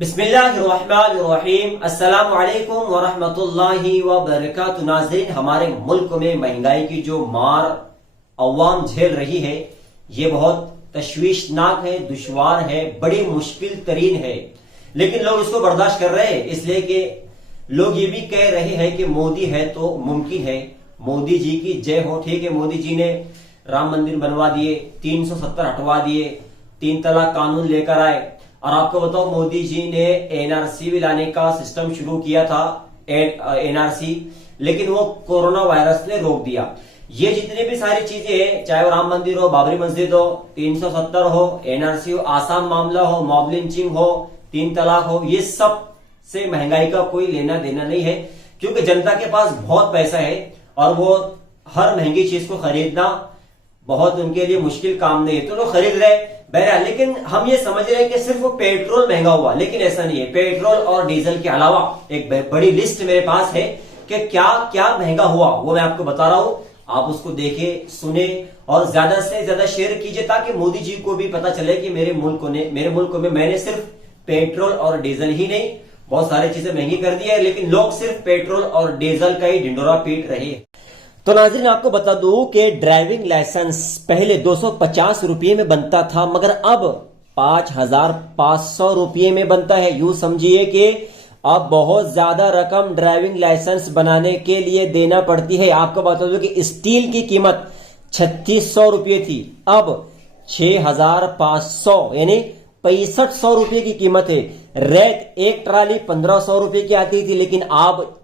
बिस्मिल्लाहिर्रहमानिर्रहीम अस्सलामु अलैकुम वरहमतुल्लाहि वबरकातुहू। नाज़रीन, हमारे मुल्क में महंगाई की जो मार अवाम झेल रही है ये बहुत तशवीशनाक है, दुश्वार है, बड़ी मुश्किल तरीन है। लेकिन लोग इसको बर्दाश्त कर रहे हैं इसलिए कि लोग ये भी कह रहे हैं कि मोदी है तो मुमकिन है। मोदी जी की जय हो। ठीक है, मोदी जी ने राम मंदिर बनवा दिए, 370 हटवा दिए, 3 तलाक कानून लेकर आए। और आपको बताओ, मोदी जी ने एनआरसी भी लाने का सिस्टम शुरू किया था, एनआरसी, लेकिन वो कोरोना वायरस ने रोक दिया। ये जितनी भी सारी चीजें हैं, चाहे वो राम मंदिर हो, बाबरी मस्जिद हो, 370 हो, एनआरसी हो, आसाम मामला हो, मॉब लिंचिंग हो, 3 तलाक हो, ये सब से महंगाई का कोई लेना देना नहीं है, क्योंकि जनता के पास बहुत पैसा है और वो हर महंगी चीज को खरीदना बहुत उनके लिए मुश्किल काम नहीं है, तो लोग खरीद रहे। बहरहाल, लेकिन हम ये समझ रहे हैं कि सिर्फ वो पेट्रोल महंगा हुआ, लेकिन ऐसा नहीं है। पेट्रोल और डीजल के अलावा एक बड़ी लिस्ट मेरे पास है कि क्या क्या महंगा हुआ, वो मैं आपको बता रहा हूं। आप उसको देखें, सुने और ज्यादा से ज्यादा शेयर कीजिए ताकि मोदी जी को भी पता चले कि मेरे मुल्क में मैंने सिर्फ पेट्रोल और डीजल ही नहीं, बहुत सारी चीजें महंगी कर दी है, लेकिन लोग सिर्फ पेट्रोल और डीजल का ही ढिंडोरा पीट रहे हैं। तो नाज़रीन, आपको बता दूं कि ड्राइविंग लाइसेंस पहले 250 रुपये में बनता था, मगर अब 5,500 रुपये में बनता है। यूं समझिए कि अब बहुत ज्यादा रकम ड्राइविंग लाइसेंस बनाने के लिए देना पड़ती है। आपको बता दूं कि स्टील की कीमत 3600 रुपये थी, अब 6,500 यानी 6500 रुपये की कीमत है। रेत एक ट्राली 1500 रुपये की आती थी, लेकिन अब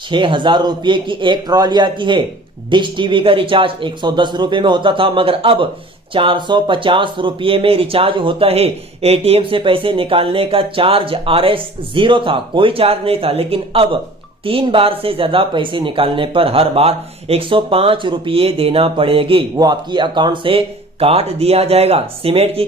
6,000 रुपये की एक ट्रॉली आती है। डिश टीवी का रिचार्ज 110 रुपये में होता था, मगर अब 450 रुपये में रिचार्ज होता है। एटीएम से पैसे निकालने का चार्ज RS 0 था, कोई चार्ज नहीं था, लेकिन अब 3 बार से ज्यादा पैसे निकालने पर हर बार 105 रुपये देना पड़ेगी, वो आपकी अकाउंट से काट दिया जाएगा। सीमेंट की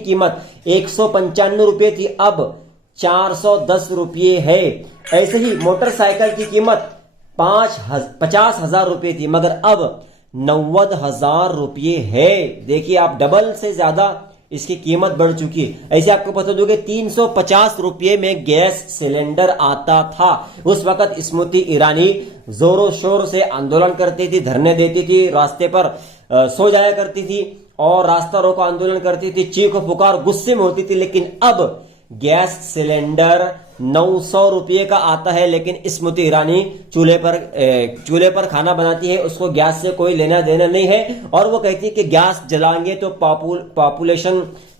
कीमत 195 रुपये थी, अब 410 रुपये है। ऐसे ही मोटरसाइकिल की कीमत 50,000 रुपये थी, मगर अब 90,000 रुपये है। देखिए आप, डबल से ज्यादा इसकी कीमत बढ़ चुकी है। ऐसे आपको पता दोगे 350 रुपये में गैस सिलेंडर आता था। उस वक्त स्मृति ईरानी जोरों शोर से आंदोलन करती थी, धरने देती थी, रास्ते पर सो जाया करती थी और रास्ता रोको आंदोलन करती थी, चीख पुकार गुस्से में होती थी। लेकिन अब गैस सिलेंडर 900 रुपये का आता है, लेकिन स्मृति ईरानी चूल्हे पर खाना बनाती है, उसको गैस से कोई लेना देना नहीं है। और वो कहती है कि गैस जलाएंगे तो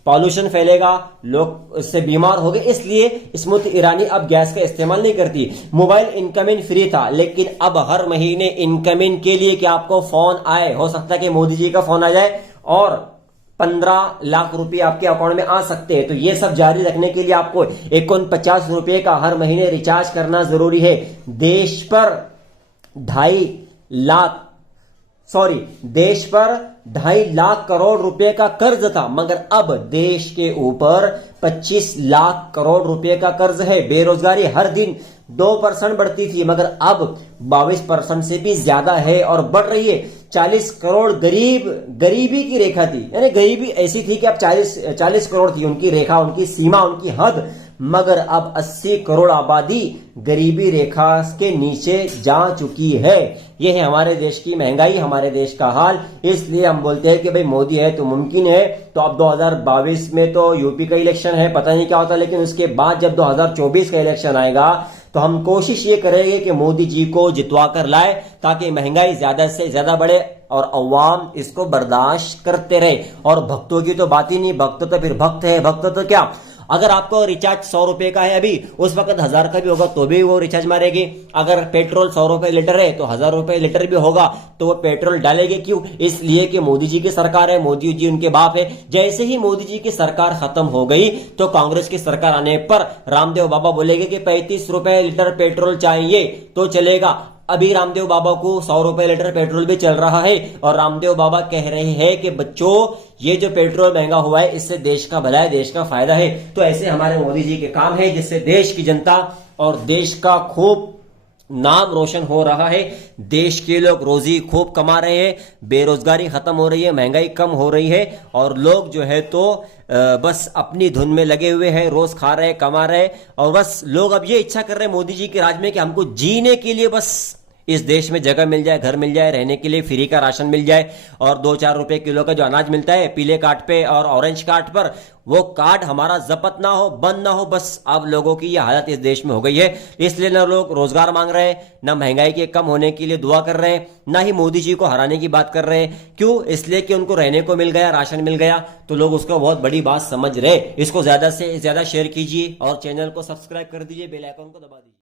पॉल्यूशन फैलेगा, लोग उससे बीमार हो गए, इसलिए स्मृति ईरानी अब गैस का इस्तेमाल नहीं करती। मोबाइल इनकमिंग फ्री था, लेकिन अब हर महीने इनकमिंग के लिए कि आपको फोन आए, हो सकता है कि मोदी जी का फोन आ जाए और 15 लाख रुपए आपके अकाउंट में आ सकते हैं। तो ये सब जारी रखने के लिए आपको 49 रुपए का हर महीने रिचार्ज करना जरूरी है। देश पर 2.5 लाख करोड़ रुपए का कर्ज था, मगर अब देश के ऊपर 25 लाख करोड़ रुपए का कर्ज है। बेरोजगारी हर दिन 2% बढ़ती थी, मगर अब 22% से भी ज्यादा है और बढ़ रही है। 40 करोड़ गरीबी की रेखा थी, यानी गरीबी ऐसी थी कि अब 40 करोड़ थी उनकी रेखा, उनकी सीमा, उनकी हद, मगर अब 80 करोड़ आबादी गरीबी रेखा के नीचे जा चुकी है। यह है हमारे देश की महंगाई, हमारे देश का हाल। इसलिए हम बोलते हैं कि भाई मोदी है तो मुमकिन है। तो अब 2022 में तो यूपी का इलेक्शन है, पता नहीं क्या होता, लेकिन उसके बाद जब 2024 का इलेक्शन आएगा तो हम कोशिश ये करेंगे कि मोदी जी को जितवा कर लाए, ताकि महंगाई ज्यादा से ज्यादा बढ़े और अवाम इसको बर्दाश्त करते रहे। और भक्तों की तो बात ही नहीं, भक्त तो फिर भक्त है, भक्त तो क्या, अगर आपको रिचार्ज 100 रुपए का है अभी, उस वक्त 1000 का भी होगा तो भी वो रिचार्ज मारेगी। अगर पेट्रोल 100 रुपए लीटर है तो 1000 रुपए लीटर भी होगा तो वो पेट्रोल डालेगी। क्यों? इसलिए कि मोदी जी की सरकार है, मोदी जी उनके बाप है। जैसे ही मोदी जी की सरकार खत्म हो गई तो कांग्रेस की सरकार आने पर रामदेव बाबा बोलेंगे कि 35 रुपए लीटर पेट्रोल चाहिए तो चलेगा। अभी रामदेव बाबा को 100 रुपए लीटर पेट्रोल भी चल रहा है और रामदेव बाबा कह रहे हैं कि बच्चों ये जो पेट्रोल महंगा हुआ है इससे देश का भला है, देश का फायदा है। तो ऐसे हमारे मोदी जी के काम है जिससे देश की जनता और देश का खूब नाम रोशन हो रहा है, देश के लोग रोजी खूब कमा रहे हैं, बेरोजगारी खत्म हो रही है, महंगाई कम हो रही है और लोग जो है तो बस अपनी धुन में लगे हुए हैं, रोज खा रहे हैं, कमा रहे हैं और बस लोग अब ये इच्छा कर रहे हैं मोदी जी के राज में कि हमको जीने के लिए बस इस देश में जगह मिल जाए, घर मिल जाए, रहने के लिए फ्री का राशन मिल जाए और 2-4 रुपए किलो का जो अनाज मिलता है पीले कार्ड पे और ऑरेंज कार्ड पर, वो कार्ड हमारा जब्त ना हो, बंद ना हो। बस अब लोगों की ये हालत इस देश में हो गई है। इसलिए ना लोग रोजगार मांग रहे हैं, ना महंगाई के कम होने के लिए दुआ कर रहे हैं, ना ही मोदी जी को हराने की बात कर रहे हैं। क्यों? इसलिए कि उनको रहने को मिल गया, राशन मिल गया, तो लोग उसको बहुत बड़ी बात समझ रहे। इसको ज्यादा से ज्यादा शेयर कीजिए और चैनल को सब्सक्राइब कर दीजिए, बेल आइकन को दबा दीजिए।